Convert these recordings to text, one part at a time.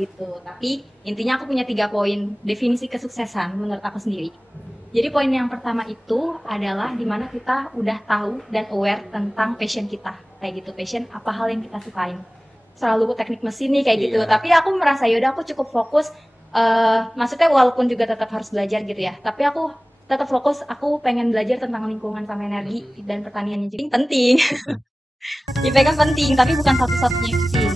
gitu. Tapi intinya aku punya 3 poin definisi kesuksesan menurut aku sendiri. Jadi poin yang pertama itu adalah dimana kita udah tahu dan aware tentang passion kita. Kayak gitu, passion apa hal yang kita sukain. Selalu teknik mesin nih kayak gitu. Tapi aku merasa yaudah aku cukup fokus. Maksudnya walaupun juga tetap harus belajar gitu ya. Tapi aku tetap fokus, aku pengen belajar tentang lingkungan sama energi dan pertaniannya. Jadi penting. IPK penting, tapi bukan satu-satunya penting.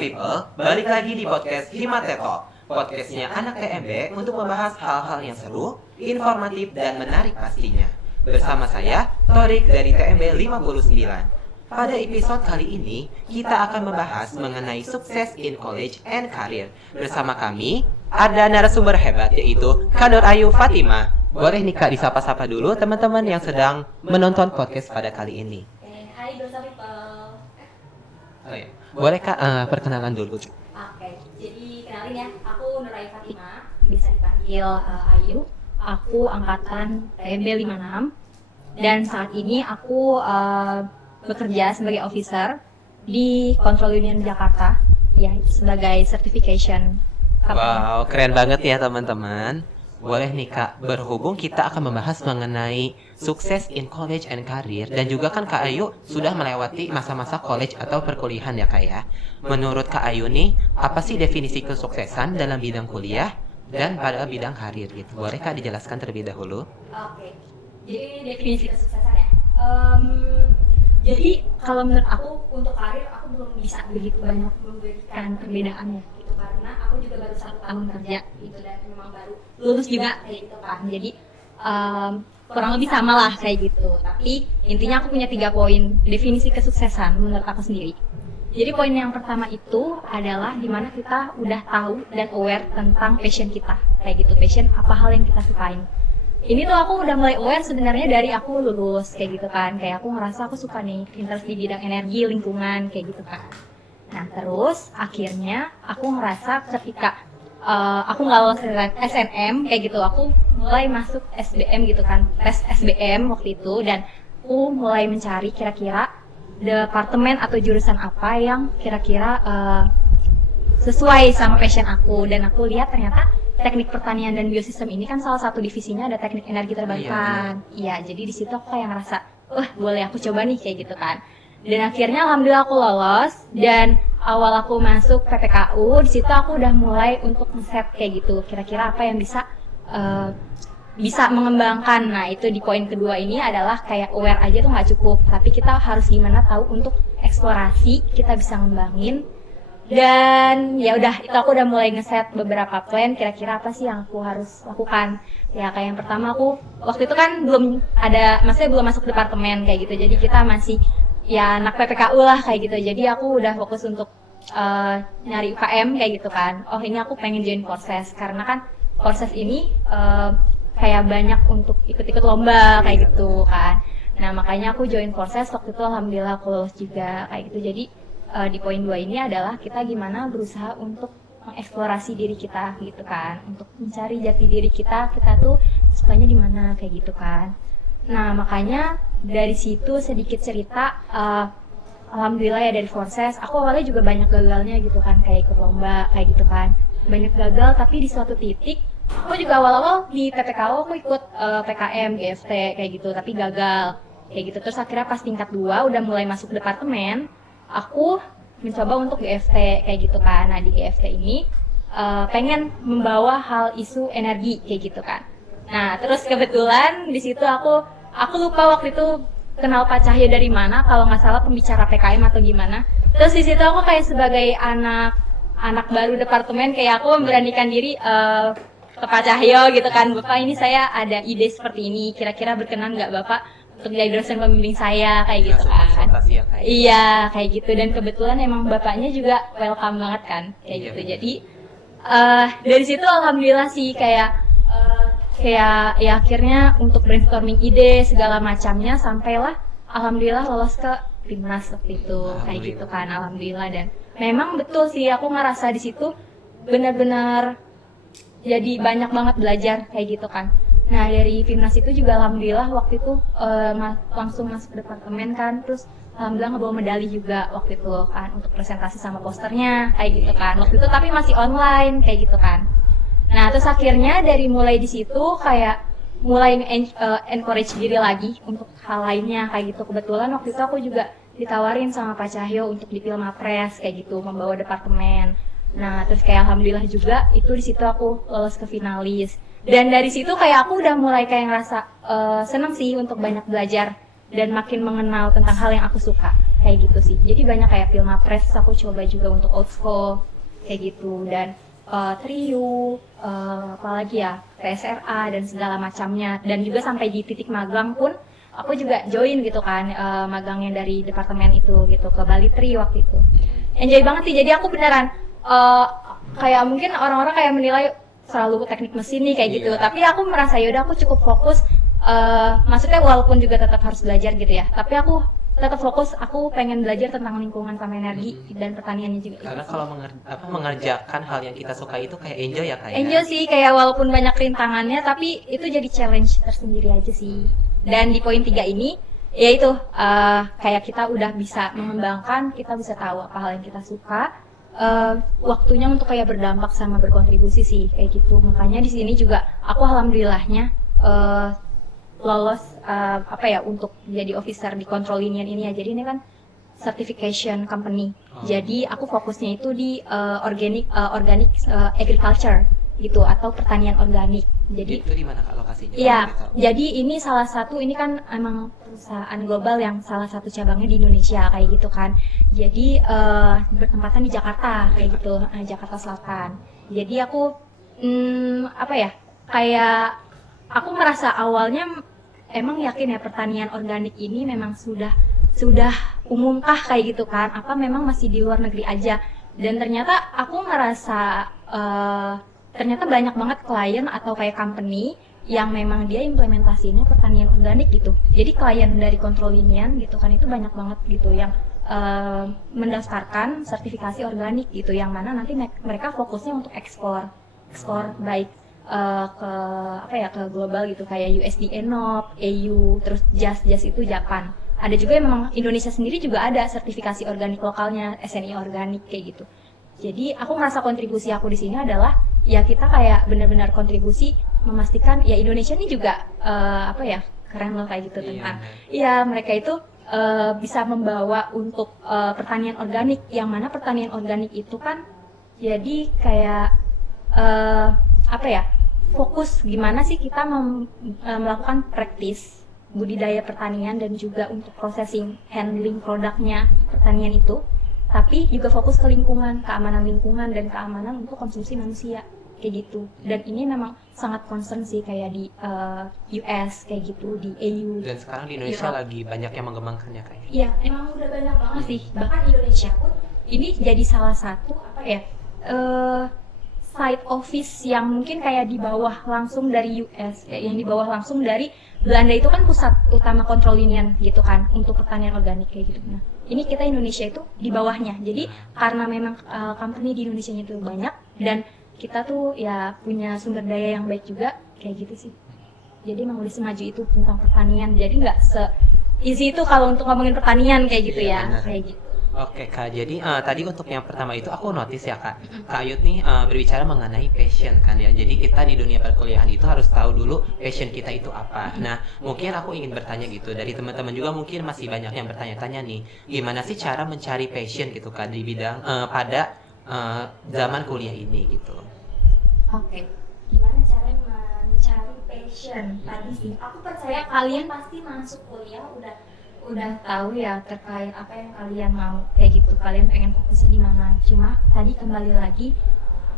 People, balik lagi di podcast Himateto, podcastnya anak TMB untuk membahas hal-hal yang seru, informatif, dan menarik pastinya. Bersama saya, Torik dari TMB 59. Pada episode kali ini, kita akan membahas mengenai sukses in college and career. Bersama kami, ada narasumber hebat yaitu Kak Ayu Fatima. Boleh nih Kak disapa-sapa dulu teman-teman yang sedang menonton podcast pada kali ini. Hai Dosa People. Oh ya. Boleh Kak perkenalan dulu. Oke, jadi kenalin ya, aku Nur Ayu Fatima, bisa dipanggil Ayu. Aku angkatan TMB 56 dan saat ini aku bekerja sebagai officer di Control Union Jakarta, ya sebagai certification. Wow, keren banget ya teman-teman. Boleh nih Kak, berhubung kita akan membahas mengenai sukses in college and career, dan juga kan Kak Ayu sudah melewati masa-masa college atau perkuliahan ya Kak ya. Menurut Kak Ayu nih, apa sih definisi kesuksesan dalam bidang kuliah dan pada bidang karir gitu? Boleh Kak dijelaskan terlebih dahulu? Oke, jadi definisi kesuksesan ya. Jadi kalau menurut aku untuk karir aku belum bisa begitu banyak memberikan perbedaannya gitu, karena aku juga baru 1 tahun kerja gitu dan memang baru lulus juga kayak gitu kan. Jadi kurang lebih sama lah kayak gitu. Tapi intinya aku punya 3 poin definisi kesuksesan menurut aku sendiri. Jadi poin yang pertama itu adalah dimana kita udah tahu dan aware tentang passion kita kayak gitu. Passion apa hal yang kita sukain. Ini tuh aku udah mulai aware sebenarnya dari aku lulus kayak gitu kan. Kayak aku ngerasa aku suka nih interest di bidang energi, lingkungan kayak gitu kan. Nah terus akhirnya aku ngerasa ketika aku nggak lulus SNM kayak gitu, aku mulai masuk SBM gitu kan, tes SBM waktu itu, dan aku mulai mencari kira-kira departemen atau jurusan apa yang kira-kira sesuai sama passion aku. Dan aku lihat ternyata teknik pertanian dan biosistem ini kan salah satu divisinya ada teknik energi terbarukan. Iya, jadi di situ aku kayak ngerasa, boleh aku coba nih kayak gitu kan. Dan akhirnya alhamdulillah aku lolos, dan awal aku masuk PPKU, di situ aku udah mulai untuk ngeset kayak gitu. Kira-kira apa yang bisa mengembangkan. Nah, itu di poin kedua ini adalah kayak aware aja tuh nggak cukup, tapi kita harus gimana tahu untuk eksplorasi, kita bisa ngembangin. Dan ya udah, itu aku udah mulai ngeset beberapa plan kira-kira apa sih yang aku harus lakukan. Ya kayak yang pertama, aku waktu itu kan belum ada, maksudnya belum masuk departemen kayak gitu, jadi kita masih ya anak PPKU lah kayak gitu. Jadi aku udah fokus untuk nyari UKM kayak gitu kan. Oh ini aku pengen join Forces, karena kan Forces ini kayak banyak untuk ikut-ikut lomba kayak gitu kan. Nah makanya aku join Forces waktu itu, alhamdulillah aku lulus juga kayak gitu. Jadi di poin 2 ini adalah kita gimana berusaha untuk mengeksplorasi diri kita gitu kan, untuk mencari jati diri kita tuh sukanya di mana kayak gitu kan. Nah makanya dari situ sedikit cerita, alhamdulillah ya dari Forces, aku awalnya juga banyak gagalnya gitu kan, kayak ikut lomba kayak gitu kan, banyak gagal. Tapi di suatu titik aku juga awal-awal di PPKU aku ikut PKM, GFT kayak gitu, tapi gagal kayak gitu. Terus akhirnya pas tingkat 2 udah mulai masuk departemen, aku mencoba untuk GFT kayak gitu kan. Nah di GFT ini pengen membawa hal isu energi kayak gitu kan. Nah terus kebetulan di situ aku lupa waktu itu kenal Pak Cahyo dari mana, kalau nggak salah pembicara PKM atau gimana. Terus di situ aku kayak sebagai anak baru departemen, kayak aku memberanikan diri ke Pak Cahyo gitu kan, Bapak ini saya ada ide seperti ini, kira-kira berkenan nggak Bapak untuk jadi dosen pembimbing saya kayak gitu kan. Ya, kayak iya kayak gitu. Dan kebetulan emang bapaknya juga welcome banget kan kayak gitu. Jadi dari situ alhamdulillah sih kayak ya akhirnya untuk brainstorming ide segala macamnya, sampailah alhamdulillah lolos ke Timnas waktu itu kayak gitu kan, alhamdulillah. Dan memang betul sih aku ngerasa di situ benar-benar jadi banyak banget belajar kayak gitu kan. Nah dari Fimnas itu juga alhamdulillah waktu itu langsung masuk departemen kan, terus alhamdulillah ngebawa medali juga waktu itu kan untuk presentasi sama posternya kayak gitu kan. Waktu itu tapi masih online kayak gitu kan. Nah terus akhirnya dari mulai di situ kayak mulai encourage diri lagi untuk hal lainnya kayak gitu. Kebetulan waktu itu aku juga ditawarin sama Pak Cahyo untuk di Filmapres kayak gitu, membawa departemen. Nah terus kayak alhamdulillah juga itu di situ aku lolos ke finalis. Dan dari situ kayak aku udah mulai kayak ngerasa seneng sih untuk banyak belajar dan makin mengenal tentang hal yang aku suka kayak gitu sih. Jadi banyak kayak Filmapres aku coba juga untuk Outschool kayak gitu, dan Trio, apalagi ya PSRA dan segala macamnya. Dan juga sampai di titik magang pun aku juga join gitu kan, magangnya dari departemen itu gitu ke Bali Tri waktu itu. Enjoy banget sih. Jadi aku beneran kayak mungkin orang-orang kayak menilai selalu teknik mesin nih kayak gitu, tapi aku merasa yaudah aku cukup fokus, maksudnya walaupun juga tetap harus belajar gitu ya, tapi aku tetap fokus, aku pengen belajar tentang lingkungan sama energi dan pertaniannya juga. Karena kalau mengerjakan hal yang kita suka itu kayak enjoy ya kayak. Enjoy sih, kayak walaupun banyak rintangannya, tapi itu jadi challenge tersendiri aja sih. Dan di poin 3 ini, yaitu kayak kita udah bisa mengembangkan, kita bisa tahu apa hal yang kita suka. Waktunya untuk kayak berdampak sama berkontribusi sih kayak gitu. Makanya di sini juga aku alhamdulillahnya lolos untuk jadi officer di Control Union ini ya. Jadi ini kan certification company. Jadi aku fokusnya itu di organic agriculture gitu, atau pertanian organik. Jadi itu di mana Kak lokasinya? Iya. Jadi ini salah satu, ini kan emang perusahaan global yang salah satu cabangnya di Indonesia kayak gitu kan. Jadi bertempatan di Jakarta kayak gitu, Jakarta Selatan. Jadi aku kayak aku merasa awalnya emang yakin ya pertanian organik ini memang sudah umumkah kayak gitu kan, apa memang masih di luar negeri aja. Dan ternyata aku merasa ternyata banyak banget klien atau kayak company yang memang dia implementasinya pertanian organik gitu. Jadi klien dari Control Union gitu kan itu banyak banget gitu yang mendaftarkan sertifikasi organik gitu, yang mana nanti mereka fokusnya untuk ekspor baik ke global gitu, kayak USDA NOP, EU, terus JAS itu Japan. Ada juga yang memang Indonesia sendiri juga ada sertifikasi organik lokalnya, SNI organik kayak gitu. Jadi aku merasa kontribusi aku di sini adalah ya kita kayak benar-benar kontribusi memastikan ya Indonesia ini juga keren loh kayak gitu tentang mereka itu bisa membawa untuk pertanian organik, yang mana pertanian organik itu kan jadi kayak fokus gimana sih kita melakukan praktis budidaya pertanian dan juga untuk processing handling produknya pertanian itu, tapi juga fokus ke lingkungan, keamanan lingkungan dan keamanan untuk konsumsi manusia kayak gitu. Dan ini memang sangat concern sih kayak di US kayak gitu, di EU. Dan sekarang di Indonesia lagi banyak yang mengembangkannya kayaknya. Iya, emang udah banyak banget sih. Bahkan Indonesia pun ini jadi salah satu side office yang mungkin kayak di bawah langsung dari US, yang di bawah langsung dari Belanda itu kan pusat utama Control Union gitu kan untuk pertanian organik kayak gitu. Nah, ini kita Indonesia itu di bawahnya. Jadi karena memang company di Indonesia itu banyak dan kita tuh ya punya sumber daya yang baik juga kayak gitu sih. Jadi emang udah semaju itu tentang pertanian. Jadi nggak se-easy itu kalau untuk ngomongin pertanian kayak gitu ya. Kayak gitu. Oke Kak, jadi tadi untuk yang pertama itu aku notice ya Kak Ayut nih berbicara mengenai passion kan ya. Jadi kita di dunia perkuliahan itu harus tahu dulu passion kita itu apa. Nah mungkin aku ingin bertanya gitu, dari teman-teman juga mungkin masih banyak yang bertanya-tanya nih, gimana sih cara mencari passion gitu Kak di bidang pada zaman kuliah ini gitu. Oke, gimana cara mencari passion? Tadi sih, aku percaya kalian pasti masuk kuliah udah tahu ya terkait apa yang kalian mau kayak gitu, kalian pengen fokusnya di mana. Cuma tadi kembali lagi,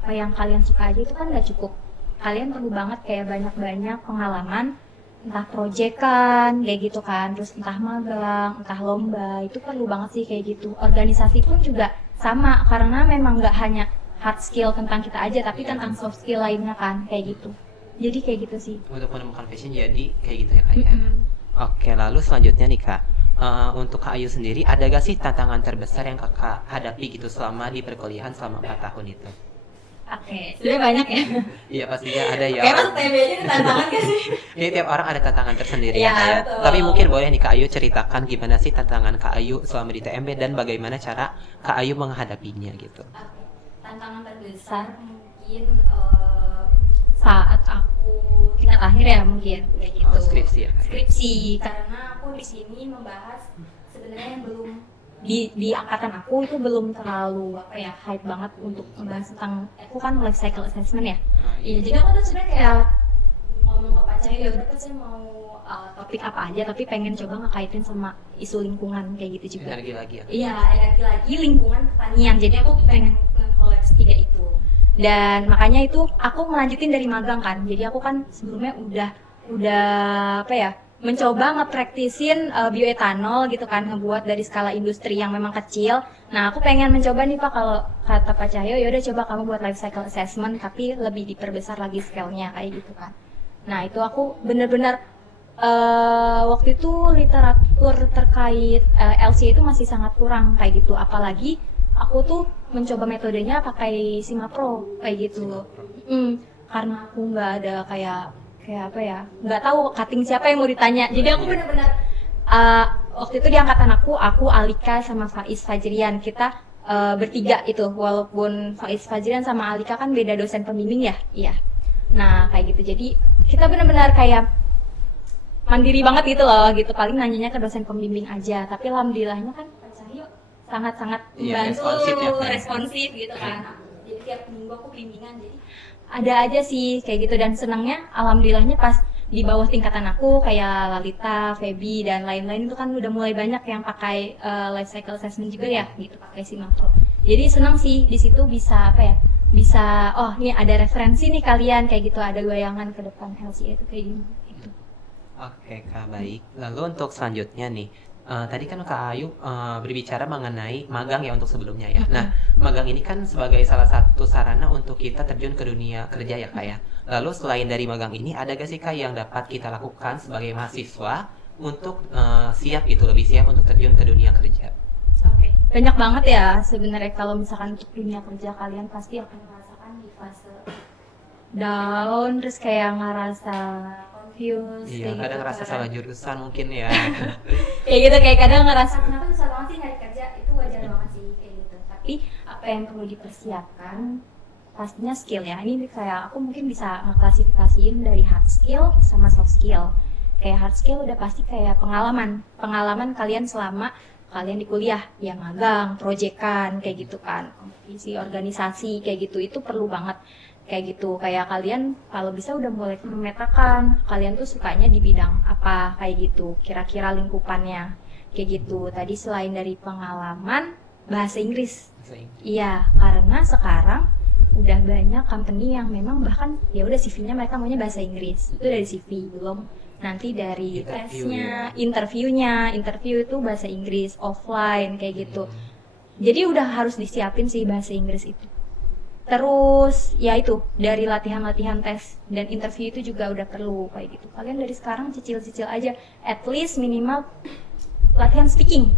apa yang kalian suka aja itu kan nggak cukup. Kalian perlu banget kayak banyak-banyak pengalaman, entah proyekan kayak gitu kan, terus entah magang, entah lomba, itu perlu banget sih kayak gitu. Organisasi pun juga sama, karena memang nggak hanya hard skill tentang kita aja, tapi tentang soft skill lainnya kan kayak gitu. Jadi kayak gitu sih. Untuk menemukan passion jadi kayak gitu ya Kak ya. Oke, lalu selanjutnya nih Kak, untuk Kak Ayu sendiri, ada gak sih tantangan terbesar yang Kakak hadapi gitu selama di perkuliahan selama 4 tahun itu? Oke, sebenarnya banyak ya. Iya pastinya ada ya. Kayak masuk TB aja tantangan kan sih? Ini tiap orang ada tantangan tersendiri Iya, ya Kak ya. betul. Tapi mungkin boleh nih Kak Ayu ceritakan gimana sih tantangan Kak Ayu selama di TMB dan bagaimana cara Kak Ayu menghadapinya gitu. Oke. Tantangan terbesar mungkin saat aku tingkat akhir ya mungkin kayak gitu. Skripsi ya, Kak? Skripsi, karena aku di sini membahas sebenarnya yang belum di angkatan aku itu belum terlalu apa ya hype banget untuk membahas tentang, aku kan life cycle assessment ya. Iya, jadi aku tuh sebenarnya kayak ngomong ke Pak Cahyo, ya udah Pak Cahyo mau topik apa aja, tapi pengen coba ngekaitin sama isu lingkungan kayak gitu juga. Energi lagi ya. Iya, energi lagi, lingkungan, pertanian. Jadi aku pengen nge-collapse 3 itu. Dan makanya itu aku ngelanjutin dari magang kan. Jadi aku kan sebelumnya udah apa ya? Mencoba ngepraktisin bioetanol gitu kan, ngebuat dari skala industri yang memang kecil. Nah, aku pengen mencoba nih Pak, kalau kata Pak Cahyo, ya udah coba kamu buat life cycle assessment tapi lebih diperbesar lagi scale-nya kayak gitu kan. Nah, itu aku bener-bener waktu itu literatur terkait LC itu masih sangat kurang kayak gitu, apalagi aku tuh mencoba metodenya pakai Simapro kayak gitu. Karena aku nggak ada kayak apa ya, nggak tahu cutting siapa yang mau ditanya, jadi aku benar-benar waktu itu di angkatan aku Alika sama Faiz Fajrian, kita bertiga itu, walaupun Faiz Fajrian sama Alika kan beda dosen pembimbing ya, iya. Nah kayak gitu, jadi kita benar-benar kayak mandiri banget gitu loh, gitu, paling nanyanya ke dosen pembimbing aja, tapi alhamdulillahnya kan Pak Cahyo sangat-sangat membantu, responsif gitu kan. Jadi tiap minggu aku bimbingan, jadi ada aja sih kayak gitu, dan senangnya alhamdulillahnya pas di bawah tingkatan aku kayak Lalita, Feby dan lain-lain itu kan udah mulai banyak yang pakai life cycle assessment juga ya gitu, pakai Simapro. Jadi senang sih di situ bisa apa ya? Bisa oh ini ada referensi nih kalian kayak gitu, ada bayangan ke depan LCA itu kayak gini gitu. Oke Kak, baik. Lalu untuk selanjutnya nih, tadi kan Kak Ayu berbicara mengenai magang ya untuk sebelumnya ya. Nah, magang ini kan sebagai salah satu sarana untuk kita terjun ke dunia kerja ya Kak ya. Lalu selain dari magang ini, ada gak sih Kak yang dapat kita lakukan sebagai mahasiswa untuk lebih siap untuk terjun ke dunia kerja? Oke. Banyak banget ya sebenarnya, kalau misalkan untuk dunia kerja kalian pasti akan merasakan di fase down, terus kayak ngerasa confused. Iya, kadang gitu ngerasa kan. salah jurusan mungkin ya. Kayak gitu, kayak kadang ngerasa kenapa susah banget sih nyari kerja, itu wajar banget sih kayak gitu. Tapi apa yang perlu dipersiapkan pastinya skill ya. Ini kayak aku mungkin bisa ngeklasifikasiin dari hard skill sama soft skill. Kayak hard skill udah pasti kayak pengalaman kalian selama kalian di kuliah, ya magang, proyekan kayak gitu kan, kompetisi organisasi kayak gitu, itu perlu banget kayak gitu. Kayak kalian kalau bisa udah mulai memetakan kalian tuh sukanya di bidang apa kayak gitu, kira-kira lingkupannya kayak gitu. Tadi selain dari pengalaman, bahasa Inggris. Iya, karena sekarang udah banyak company yang memang bahkan ya udah CV-nya mereka maunya bahasa Inggris. Itu dari CV, belum nanti dari tesnya, interview itu bahasa Inggris, offline kayak gitu. Jadi udah harus disiapin sih bahasa Inggris itu. Terus ya itu dari latihan-latihan tes dan interview itu juga udah perlu kayak gitu. Kalian dari sekarang cicil-cicil aja, at least minimal latihan speaking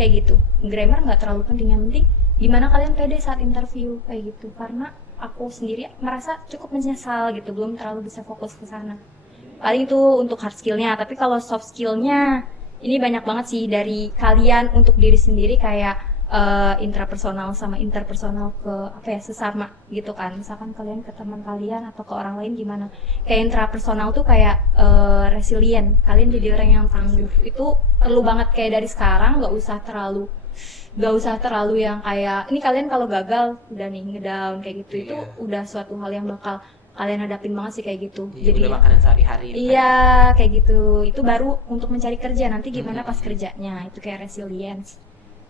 kayak gitu. Grammar nggak terlalu penting, yang penting gimana kalian pede saat interview kayak gitu. Karena aku sendiri merasa cukup menyesal gitu, belum terlalu bisa fokus ke sana. Paling itu untuk hard skillnya, tapi kalau soft skillnya ini banyak banget sih dari kalian untuk diri sendiri, kayak intrapersonal sama interpersonal ke apa ya, sesama gitu kan. Misalkan kalian ke teman kalian atau ke orang lain gimana, kayak intrapersonal tuh kayak resilient, kalian jadi orang yang tangguh, itu perlu banget. Kayak dari sekarang nggak usah terlalu yang kayak ini kalian kalau gagal udah nih ngedown kayak gitu. Itu udah suatu hal yang bakal kalian hadapin banget sih kayak gitu. Jadi udah makanan sehari-hari. Iya kayak gitu. Itu baru untuk mencari kerja, nanti gimana pas kerjanya, itu kayak resilience.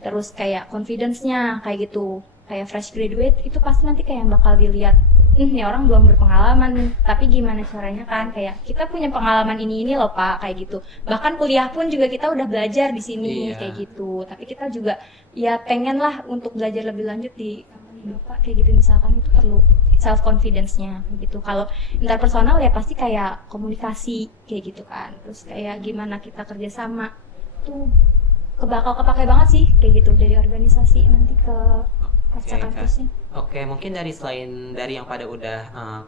Terus kayak confidence-nya kayak gitu. Kayak fresh graduate itu pasti nanti kayak yang bakal dilihat, nih orang belum berpengalaman, tapi gimana caranya kan, kayak kita punya pengalaman ini loh Pak kayak gitu. Bahkan kuliah pun juga kita udah belajar di sini kayak gitu. Tapi kita juga ya pengen lah untuk belajar lebih lanjut di Bapak kayak gitu, misalkan. Itu perlu self confidence-nya gitu. Kalau interpersonal ya pasti kayak komunikasi kayak gitu kan. Terus kayak gimana kita kerjasama tuh bakal kepake banget sih kayak gitu, dari organisasi nanti ke pasca Kak. kampusnya. Oke, mungkin selain dari yang pada udah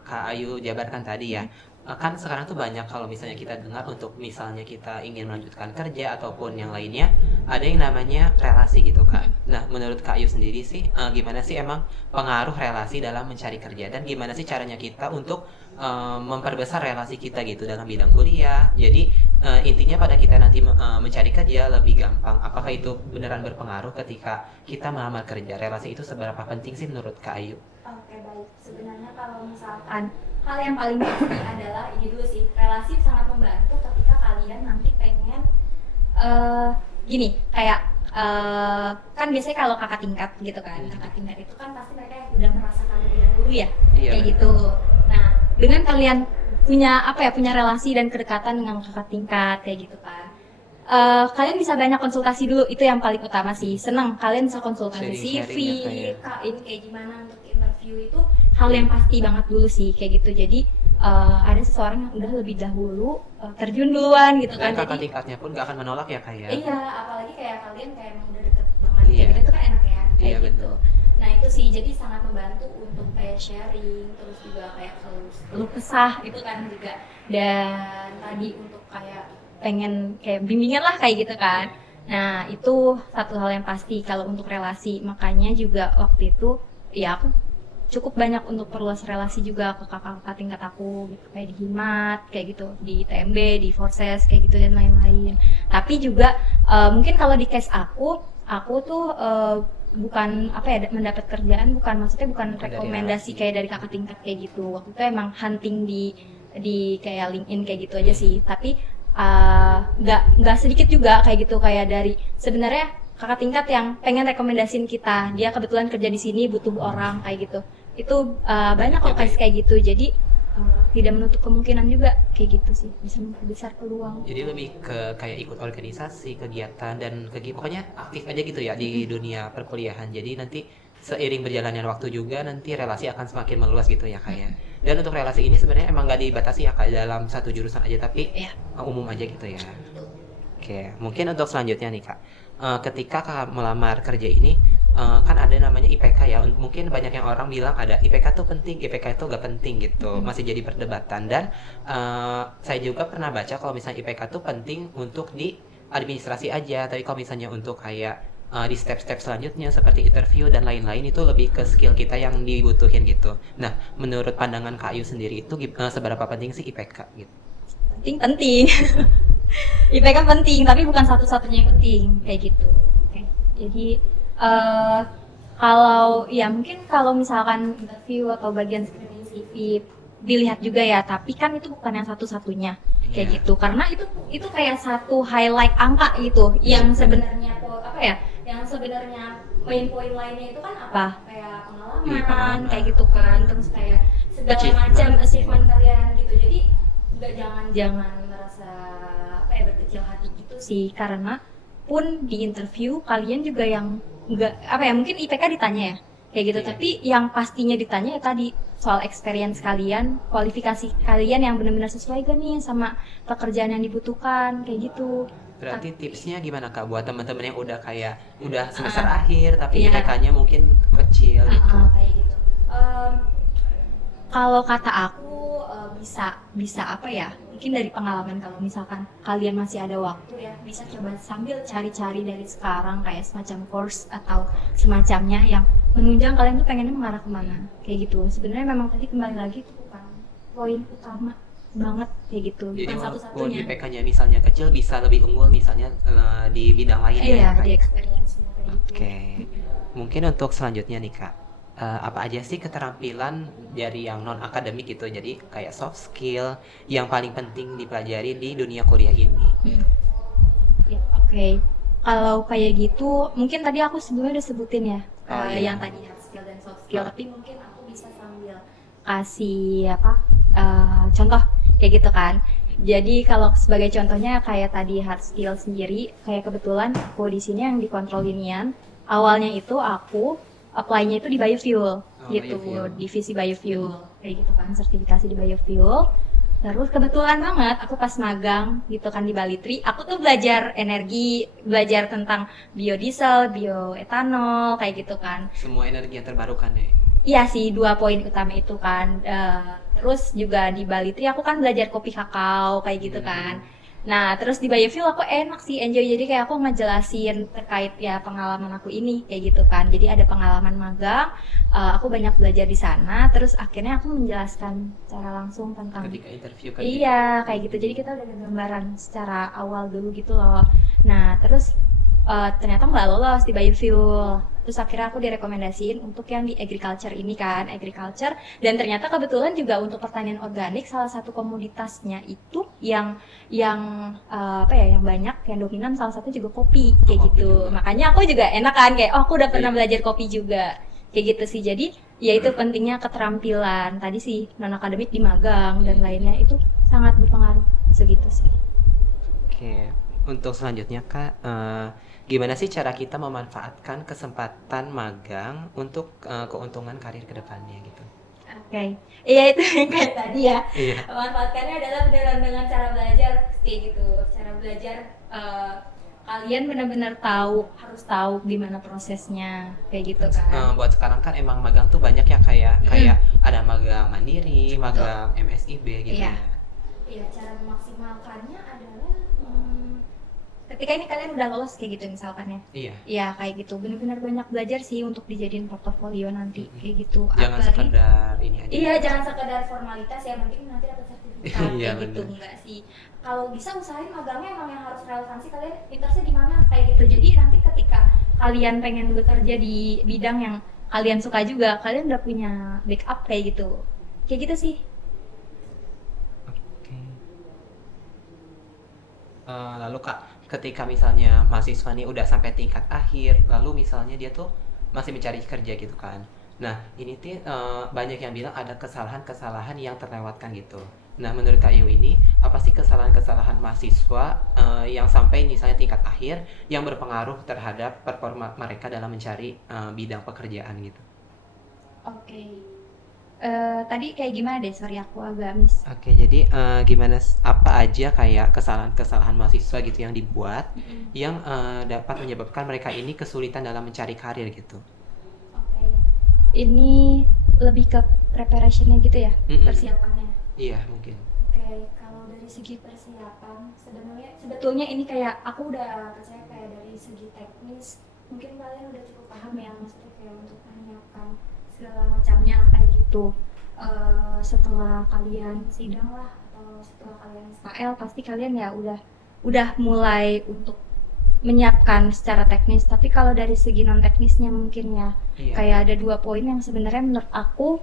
Kak Ayu jabarkan tadi ya, kan sekarang tuh banyak kalau misalnya kita dengar untuk misalnya kita ingin melanjutkan kerja ataupun yang lainnya, ada yang namanya relasi gitu Kak. Nah, menurut Kak Ayu sendiri sih, gimana sih emang pengaruh relasi dalam mencari kerja dan gimana sih caranya kita untuk memperbesar relasi kita gitu dalam bidang kuliah. Jadi intinya pada kita nanti mencari kerja lebih gampang. Apakah itu beneran berpengaruh ketika kita melamar kerja? Relasi itu seberapa penting sih menurut Kak Ayu? Oke, baik. Sebenarnya kalau misalkan hal yang paling pasti adalah ini dulu sih, relasi sangat membantu ketika kalian nanti pengen gini, kayak kan biasanya kalau kakak tingkat gitu kan, kakak tingkat itu kan pasti mereka yang udah merasakan lebih dahulu ya, Iya, kayak gitu. Nah, dengan kalian punya relasi dan kedekatan dengan kakak tingkat kayak gitu kan, kalian bisa banyak konsultasi dulu, itu yang paling utama sih. Senang kalian bisa konsultasi CV, kak ini kayak gimana untuk interview, itu hal yang pasti banget dulu sih kayak gitu. Jadi ada seseorang yang udah lebih dahulu terjun duluan gitu kan. Dan kakak Jadi tingkatnya pun gak akan menolak ya Kak ya? iya, apalagi kayak kalian kayak emang udah deket banget Iya. kayak gitu, itu kan enak ya kayak Iya, gitu. betul. Nah itu sih, jadi sangat membantu untuk kayak sharing, terus juga kayak keluh kesah itu kan juga. Dan tadi untuk kayak pengen kayak bimbingan lah kayak gitu kan. Nah itu satu hal yang pasti kalau untuk relasi. Makanya juga waktu itu ya aku cukup banyak untuk perluas relasi juga ke kakak-kakak tingkat aku gitu, kayak di Himat kayak gitu, di TMB, di Forces kayak gitu dan lain-lain. Tapi juga mungkin kalau di case aku tuh bukan mendapat kerjaan, maksudnya bukan rekomendasi kayak dari kakak tingkat kayak gitu. Waktu itu emang hunting di kayak LinkedIn kayak gitu aja sih. Tapi nggak sedikit juga kayak gitu, kayak dari sebenarnya kakak tingkat yang pengen rekomendasiin kita, dia kebetulan kerja di sini butuh orang kayak gitu. Itu banyak kok case kayak gitu. Jadi tidak menutup kemungkinan juga kayak gitu sih, bisa memperbesar peluang. Jadi lebih ke kayak ikut organisasi, kegiatan dan pokoknya aktif aja gitu ya di dunia perkuliahan. Jadi nanti seiring berjalannya waktu juga nanti relasi akan semakin meluas gitu ya Kak ya. Dan untuk relasi ini sebenarnya emang nggak dibatasi ya Kak dalam satu jurusan aja, tapi umum aja gitu ya. Oke, mungkin untuk selanjutnya nih Kak, ketika Kakak melamar kerja ini kan ada namanya IPK ya. Mungkin banyak yang orang bilang ada IPK tuh penting, IPK itu gak penting gitu, masih jadi perdebatan. Dan saya juga pernah baca kalau misalnya IPK tuh penting untuk di administrasi aja, tapi kalau misalnya untuk kayak di step-step selanjutnya seperti interview dan lain-lain itu lebih ke skill kita yang dibutuhin gitu. Nah, menurut pandangan Kak Ayu sendiri itu seberapa penting sih IPK gitu? Penting. IPK penting, tapi bukan satu-satunya yang penting kayak gitu. Okay. Jadi mungkin kalau misalkan interview atau bagian screening CV dilihat juga ya, tapi kan itu bukan yang satu-satunya kayak gitu, karena itu kayak satu highlight angka gitu, yang sebenarnya yang sebenarnya poin-poin lainnya itu kan kayak pengalaman kayak gitu kan, terus kayak segala macam achievement kalian gitu. Jadi jangan merasa berkecil hati gitu sih, karena pun di interview kalian juga yang mungkin IPK ditanya ya kayak gitu, tapi yang pastinya ditanya ya tadi soal experience kalian, kualifikasi kalian yang benar-benar sesuai gak nih sama pekerjaan yang dibutuhkan kayak gitu. Berarti tipsnya gimana Kak buat teman-teman yang udah semester akhir tapi IPK-nya mungkin kecil gitu? Kayak gitu. Kalau kata aku bisa mungkin dari pengalaman, kalau misalkan kalian masih ada waktu ya, bisa coba sambil cari-cari dari sekarang kayak semacam course atau semacamnya yang menunjang kalian tuh pengennya mengarah kemana kayak gitu. Sebenarnya memang tadi kembali lagi itu bukan poin utama banget kayak gitu, bukan satu-satunya. Jadi IPK-nya misalnya kecil bisa lebih unggul misalnya di bidang lain di experience kayak gitu. Oke. Mungkin untuk selanjutnya nih Kak, apa aja sih keterampilan dari yang non akademik gitu, jadi kayak soft skill yang paling penting dipelajari di dunia kuliah ini? Oke. Kalau kayak gitu mungkin tadi aku sebelumnya udah sebutin ya, yang tadi hard skill dan soft skill, tapi mungkin aku bisa sambil kasih contoh kayak gitu kan. Jadi kalau sebagai contohnya kayak tadi hard skill sendiri, kayak kebetulan aku di sini yang dikontrol inian, awalnya itu aku apply-nya itu di biofuel gitu, divisi biofuel kayak gitu kan, sertifikasi di biofuel. Terus kebetulan banget aku pas magang gitu kan di Balitri, aku tuh belajar energi, belajar tentang biodiesel, bioetanol kayak gitu kan. Semua energi yang terbarukan ya. Iya sih, 2 poin utama itu kan. Terus juga di Balitri aku kan belajar kopi kakao kayak gitu kan. Nah, terus di Biofuel aku enak sih, enjoy. Jadi kayak aku ngejelasin terkait ya pengalaman aku ini kayak gitu kan. Jadi ada pengalaman magang, aku banyak belajar di sana. Terus akhirnya aku menjelaskan secara langsung tentang Ketika interview kan. iya, kayak gitu. Jadi kita udah ada gambaran secara awal dulu gitu loh. Nah, terus ternyata nggak lolos di biofuel. Terus akhirnya aku direkomendasiin untuk yang di agriculture ini kan, agriculture. Dan ternyata kebetulan juga untuk pertanian organik salah satu komoditasnya itu yang apa ya, yang banyak, yang dominan salah satu juga kopi kayak Kopi gitu. juga. Makanya aku juga enak kan kayak aku udah pernah Iya. belajar kopi juga. Kayak gitu sih. Jadi ya itu pentingnya keterampilan. Tadi sih non akademik di magang dan lainnya itu sangat berpengaruh segitu sih. Oke, untuk selanjutnya Kak, gimana sih cara kita memanfaatkan kesempatan magang untuk keuntungan karir ke depannya gitu? Oke, iya itu yang kayak tadi ya. Iya. Manfaatkannya adalah beneran dengan cara belajar kayak gitu. Cara belajar kalian benar-benar harus tahu gimana prosesnya kayak gitu kan. Buat sekarang kan emang magang tuh banyak ya kayak ada magang mandiri, magang MSIB gitu Iya. ya. Iya, cara memaksimalkannya adalah ketika ini kalian udah lolos kayak gitu misalkan ya. Iya. Iya, kayak gitu. Benar-benar banyak belajar sih untuk dijadiin portofolio nanti kayak gitu. Jangan Apalagi- sekedar ini aja. Iya, jangan sekedar formalitas ya, penting nanti dapat sertifikat Iya, kayak gitu, bener. enggak sih. Kalau bisa usahain magangnya emang yang harus relevansi, kalian interestnya di mana kayak gitu. Jadi nanti ketika kalian pengen bekerja di bidang yang kalian suka juga, kalian udah punya backup kayak gitu. Kayak gitu sih. Oke. Lalu Kak, ketika misalnya mahasiswa nih udah sampai tingkat akhir, lalu misalnya dia tuh masih mencari kerja gitu kan. Nah, ini tuh banyak yang bilang ada kesalahan-kesalahan yang terlewatkan gitu. Nah, menurut Kak Yu ini, apa sih kesalahan-kesalahan mahasiswa yang sampai misalnya tingkat akhir yang berpengaruh terhadap performa mereka dalam mencari bidang pekerjaan gitu? Oke. Tadi kayak gimana deh? Sorry aku agak miss. Oke, jadi apa aja kayak kesalahan-kesalahan mahasiswa gitu yang dibuat yang dapat menyebabkan mereka ini kesulitan dalam mencari karir gitu. Oke. Ini lebih ke preparationnya gitu ya, persiapannya. Iya, mungkin. Oke, kalau dari segi persiapan sebetulnya ini kayak aku udah percaya kayak dari segi teknis mungkin kalian udah cukup paham ya, maksudnya kayak untuk menyiapkan segala macamnya kayak gitu. Setelah kalian sidang lah atau setelah kalian SKL pasti kalian ya udah mulai untuk menyiapkan secara teknis. Tapi kalau dari segi non teknisnya mungkin ya Iya. kayak ada 2 poin yang sebenarnya menurut aku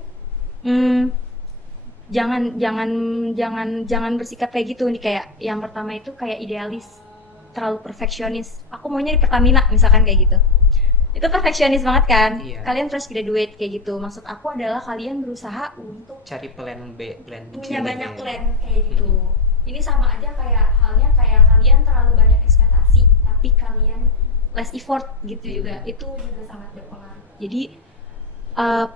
jangan bersikap kayak gitu nih. Kayak yang pertama itu kayak idealis, terlalu perfeksionis. Aku maunya di Pertamina misalkan kayak gitu. Itu perfeksionis banget kan. Iya. Kalian fresh graduate kayak gitu. Maksud aku adalah kalian berusaha untuk Cari plan B, plan C punya gitu banyak ya. plan kayak gitu. Ini sama aja kayak halnya kayak kalian terlalu banyak ekspektasi tapi kalian less effort gitu juga. Itu juga sangat berpengaruh. Jadi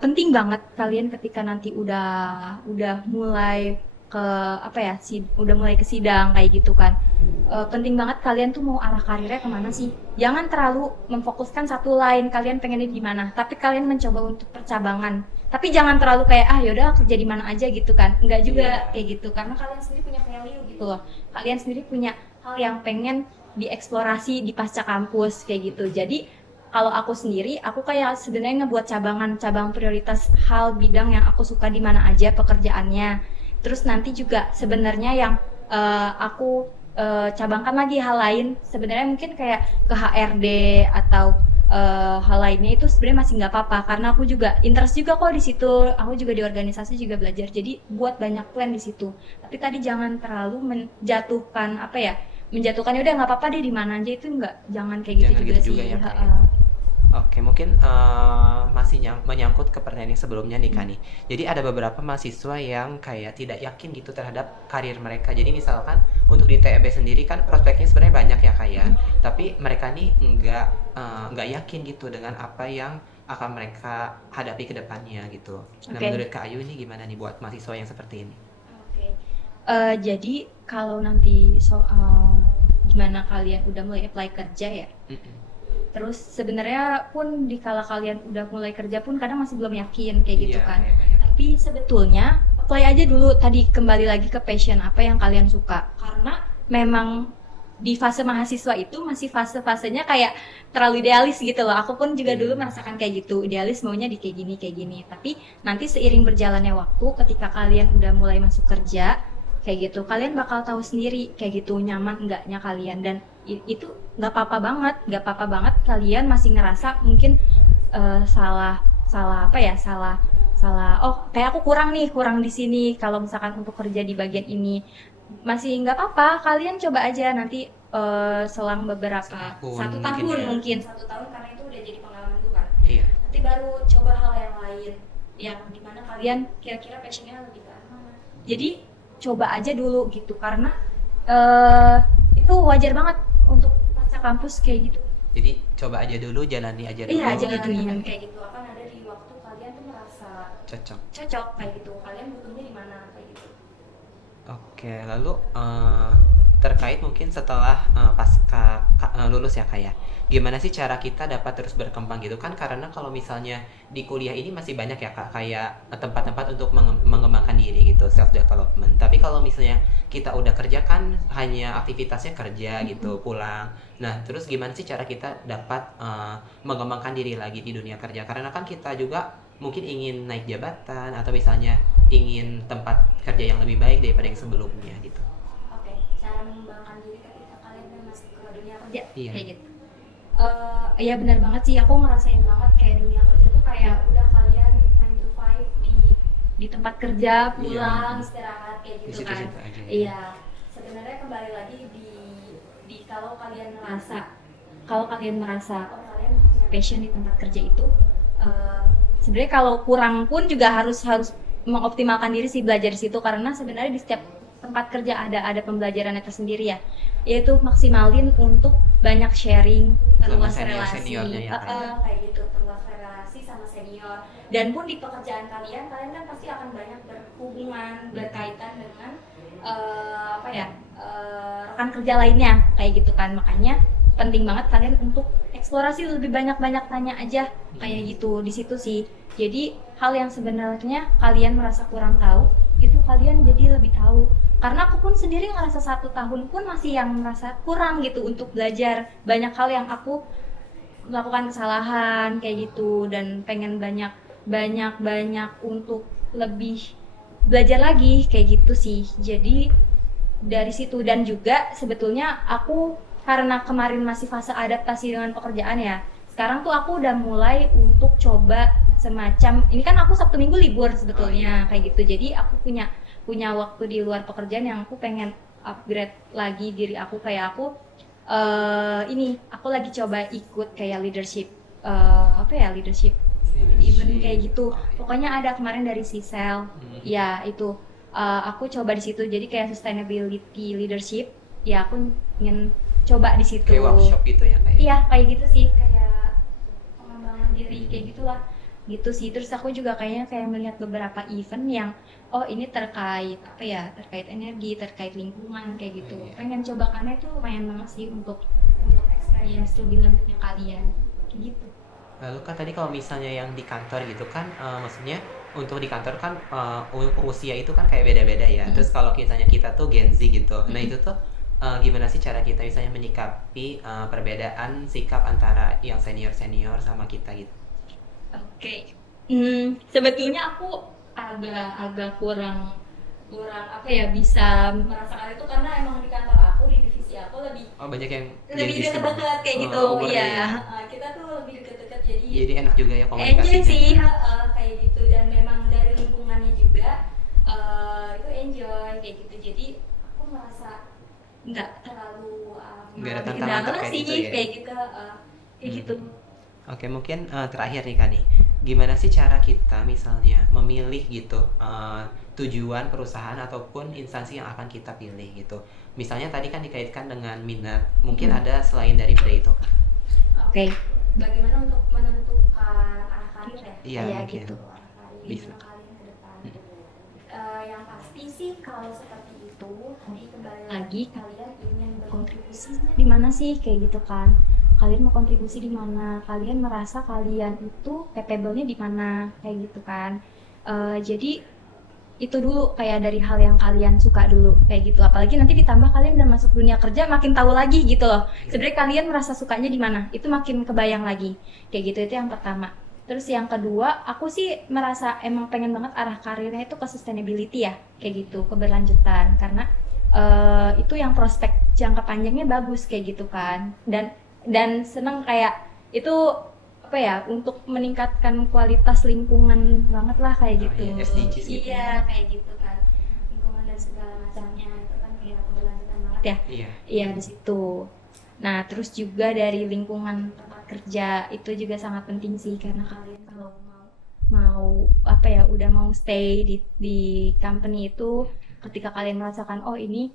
penting banget kalian ketika nanti udah mulai ke apa ya udah mulai ke sidang kayak gitu kan, penting banget kalian tuh mau arah karirnya kemana sih. Jangan terlalu memfokuskan satu line kalian pengennya di mana, tapi kalian mencoba untuk percabangan. Tapi jangan terlalu kayak yaudah kerja di mana aja gitu kan, enggak juga kayak gitu, karena kalian sendiri punya value gitu loh. Kalian sendiri punya hal yang pengen dieksplorasi di pasca kampus kayak gitu. Jadi kalau aku sendiri, aku kayak sebenarnya ngebuat cabang prioritas hal bidang yang aku suka di mana aja pekerjaannya. Terus nanti juga sebenarnya yang aku cabangkan lagi hal lain, sebenarnya mungkin kayak ke HRD atau hal lainnya itu sebenarnya masih nggak apa-apa karena aku juga interest juga kok di situ. Aku juga di organisasi juga belajar. Jadi buat banyak plan di situ. Tapi tadi jangan terlalu menjatuhkan menjatuhkan udah nggak apa-apa deh di mana aja, itu jangan kayak gitu Jangan juga gitu sih. juga ya, Kak, ya. Oke, mungkin masih menyangkut ke pertanyaan yang sebelumnya nih Kak nih. Jadi ada beberapa mahasiswa yang kayak tidak yakin gitu terhadap karir mereka. Jadi misalkan untuk di TMB sendiri kan prospeknya sebenarnya banyak ya Kak ya. Tapi mereka nih nggak yakin gitu dengan apa yang akan mereka hadapi ke depannya gitu. Nah, Oke. menurut Kak Ayu ini gimana nih buat mahasiswa yang seperti ini? Oke. Jadi kalau nanti soal gimana kalian udah mulai apply kerja ya, terus sebenarnya pun di kala kalian udah mulai kerja pun kadang masih belum yakin kayak gitu kan. Tapi sebetulnya apply aja dulu, tadi kembali lagi ke passion apa yang kalian suka. Karena memang di fase mahasiswa itu masih fase-fasenya kayak terlalu idealis gitu loh. Aku pun juga dulu merasakan kayak gitu, idealis maunya di kayak gini. Tapi nanti seiring berjalannya waktu, ketika kalian udah mulai masuk kerja kayak gitu, kalian bakal tahu sendiri kayak gitu nyaman enggaknya kalian. Dan itu nggak apa-apa banget kalian masih ngerasa mungkin salah apa ya, salah oh kayak aku kurang di sini kalau misalkan untuk kerja di bagian ini. Masih nggak apa-apa, kalian coba aja nanti selang beberapa satu tahun mungkin 1 tahun, karena itu udah jadi pengalaman gue kan. Nanti baru coba hal yang lain yang dimana kalian kira-kira passionnya lebih ke mana. Jadi coba aja dulu gitu, karena itu wajar banget untuk pasca kampus kayak gitu. Jadi coba aja dulu, jalani aja dulu. Iya, jalanin kayak gitu. Akan ada di waktu kalian tuh merasa cocok kayak gitu. Kalian butuhnya di mana kayak gitu. Oke, lalu terkait mungkin setelah pasca lulus ya Kak ya, gimana sih cara kita dapat terus berkembang gitu kan? Karena kalau misalnya di kuliah ini masih banyak ya Kak, kayak tempat-tempat untuk mengembangkan diri gitu, self development. Tapi kalau misalnya kita udah kerja kan hanya aktivitasnya kerja gitu, pulang. Nah, terus gimana sih cara kita dapat mengembangkan diri lagi di dunia kerja? Karena kan kita juga mungkin ingin naik jabatan atau misalnya ingin tempat kerja yang lebih baik daripada yang sebelumnya gitu. Oke, cara mengembangkan diri ketika kalian masuk ke dunia kerja kayak gitu. Ya benar banget sih, aku ngerasain banget kayak dunia kerja tuh kayak udah kalian 9 to 5 di tempat kerja, pulang istirahat kayak gitu kan. Iya, sebenarnya kembali lagi di kalau kalian merasa oh kalian punya passion di tempat kerja itu, sebenarnya kalau kurang pun juga harus mengoptimalkan diri sih, belajar di situ, karena sebenarnya di setiap tempat kerja ada pembelajarannya tersendiri ya, yaitu maksimalin untuk banyak sharing, perluas relasi, kayak gitu, perluas relasi sama senior. Dan pun di pekerjaan kalian kan pasti akan banyak berhubungan, berkaitan dengan rekan kerja lainnya kayak gitu kan. Makanya penting banget kalian untuk eksplorasi lebih banyak tanya aja kayak gitu di situ sih. Jadi hal yang sebenarnya kalian merasa kurang tahu itu kalian jadi lebih tahu. Karena aku pun sendiri ngerasa 1 tahun pun masih yang merasa kurang gitu untuk belajar banyak hal yang aku melakukan kesalahan kayak gitu, dan pengen banyak untuk lebih belajar lagi kayak gitu sih. Jadi dari situ, dan juga sebetulnya aku karena kemarin masih fase adaptasi dengan pekerjaan ya, sekarang tuh aku udah mulai untuk coba semacam, ini kan aku Sabtu Minggu libur sebetulnya kayak gitu, jadi aku punya waktu di luar pekerjaan yang aku pengen upgrade lagi diri aku. Kayak aku aku lagi coba ikut kayak leadership leadership event kayak gitu. Pokoknya ada kemarin dari Sisel, ya itu aku coba di situ, jadi kayak sustainability leadership ya, aku ingin coba di situ. Kayak workshop gitu ya kayak? Iya kayak gitu sih, kayak pengembangan diri kayak gitulah gitu sih. Terus aku juga kayaknya kayak melihat beberapa event yang ini terkait energi, terkait lingkungan kayak gitu. Pengen coba, karena itu lumayan banget sih untuk experience lebih lanjutnya kalian kayak gitu. Lalu kan tadi kalau misalnya yang di kantor gitu kan, maksudnya untuk di kantor kan usia itu kan kayak beda-beda ya. Terus kalau misalnya kita tuh Gen Z gitu, nah itu tuh gimana sih cara kita misalnya menyikapi perbedaan sikap antara yang senior sama kita gitu? Oke. Sebetulnya aku agak kurang bisa merasakan itu, karena emang di kantor aku, di divisi aku lebih banyak yang lebih deket-deket kayak gitu. Iya, kita tuh lebih deket-deket, jadi enak juga ya komunikasinya. Enjoy sih kayak gitu, dan memang dari lingkungannya juga itu enjoy kayak gitu. Jadi aku merasa nggak terlalu nggak ada tantangan terkait itu ya? Kayak gitu. Oke, mungkin terakhir nih Kak nih, gimana sih cara kita misalnya memilih gitu tujuan perusahaan ataupun instansi yang akan kita pilih gitu. Misalnya tadi kan dikaitkan dengan minat, mungkin ada selain daripada itu? Oke. Bagaimana untuk menentukan arah karir ya? Iya, gitu. Arah karir, bisa kalian ke depan. Yang pasti sih kalau seperti itu itu tadi kembali lagi kalian ingin berkontribusinya di mana sih kayak gitu kan. Kalian mau kontribusi di mana? Kalian merasa kalian itu capable-nya di mana kayak gitu kan. Jadi itu dulu kayak dari hal yang kalian suka dulu kayak gitu, apalagi nanti ditambah kalian udah masuk dunia kerja makin tahu lagi gitu loh sebenarnya kalian merasa sukanya di mana, itu makin kebayang lagi kayak gitu. Itu yang pertama. Terus yang kedua, aku sih merasa emang pengen banget arah karirnya itu ke sustainability ya kayak gitu, keberlanjutan, karena itu yang prospek jangka panjangnya bagus kayak gitu kan, dan seneng kayak itu apa ya, untuk meningkatkan kualitas lingkungan banget lah kayak gitu. SDGs gitu. Iya kayak gitu kan, lingkungan dan segala macamnya itu kan kayak keberlanjutan banget ya. Iya di situ. Nah terus juga dari lingkungan tempat kerja itu juga sangat penting sih, karena kalian kalau mau apa ya, udah mau stay di company itu, ketika kalian merasakan oh ini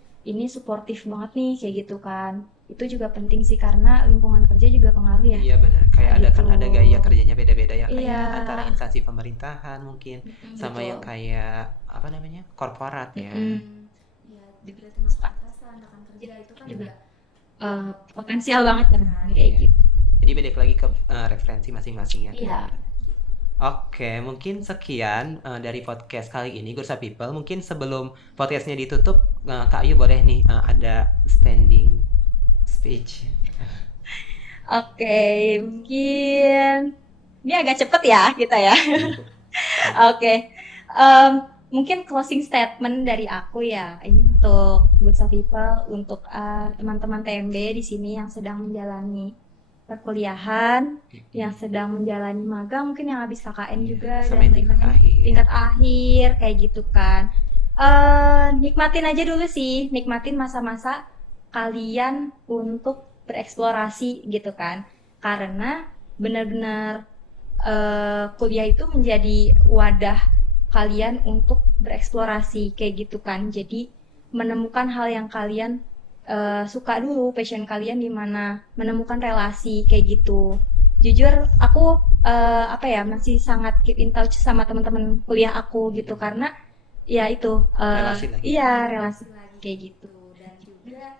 suportif banget nih kayak gitu kan, itu juga penting sih, karena lingkungan kerja juga pengaruh ya. Iya benar, kayak ada gitu. Kan ada gaya kerjanya beda-beda ya, kayak Iya. antara instansi pemerintahan mungkin sama betul. yang kayak apa namanya, korporat ya. Ya juga termasuk atasan, rekan kerja itu kan juga potensial banget kan kayak Iya. gitu. Jadi balik lagi ke referensi masing-masing ya. Iya. Oke, mungkin sekian dari podcast kali ini Gursa People. Mungkin sebelum podcastnya ditutup, Kak Ayu boleh nih ada standing speech. Oke, mungkin ini agak cepet ya kita ya. Oke, mungkin closing statement dari aku ya. Ini untuk Gursa People, untuk teman-teman TMB di sini yang sedang menjalani perkuliahan, yang sedang menjalani magang, mungkin yang habis KKN juga Sampai dan lain-lain, tingkat akhir kayak gitu kan. Nikmatin aja dulu sih, nikmatin masa-masa kalian untuk bereksplorasi gitu kan, karena benar-benar kuliah itu menjadi wadah kalian untuk bereksplorasi kayak gitu kan. Jadi menemukan hal yang kalian suka dulu, passion kalian di mana, menemukan relasi kayak gitu. Jujur aku masih sangat keep in touch sama teman-teman kuliah aku gitu, karena ya itu Relasi lagi. iya relasi lagi kayak gitu. Dan juga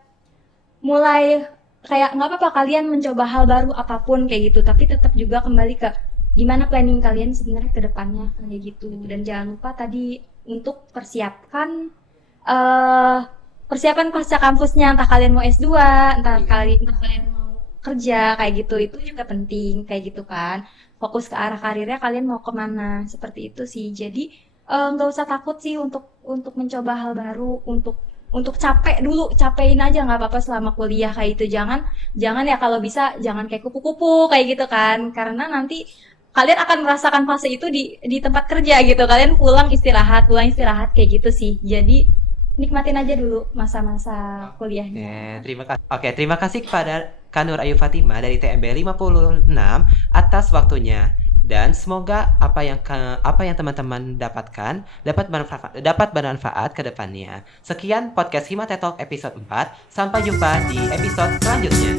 mulai kayak nggak apa-apa kalian mencoba hal baru apapun kayak gitu, tapi tetap juga kembali ke gimana planning kalian sebenarnya ke depannya kayak gitu. Dan jangan lupa tadi untuk persiapkan persiapan pasca kampusnya, entah kalian mau S2, entah kalian mau kerja kayak gitu, itu juga penting kayak gitu kan. Fokus ke arah karirnya kalian mau kemana, seperti itu sih. Jadi nggak usah takut sih untuk mencoba hal baru, untuk capek dulu, capein aja nggak apa-apa selama kuliah kayak itu. Jangan ya kalau bisa jangan kayak kupu-kupu kayak gitu kan, karena nanti kalian akan merasakan fase itu di tempat kerja gitu. Kalian pulang istirahat kayak gitu sih. Jadi nikmatin aja dulu masa-masa kuliahnya. Terima kasih kepada Kanur Ayu Fatima dari TMB 56 atas waktunya, dan semoga apa yang teman-teman dapatkan dapat bermanfaat ke depannya. Sekian podcast Himate Talk episode 4. Sampai jumpa di episode selanjutnya.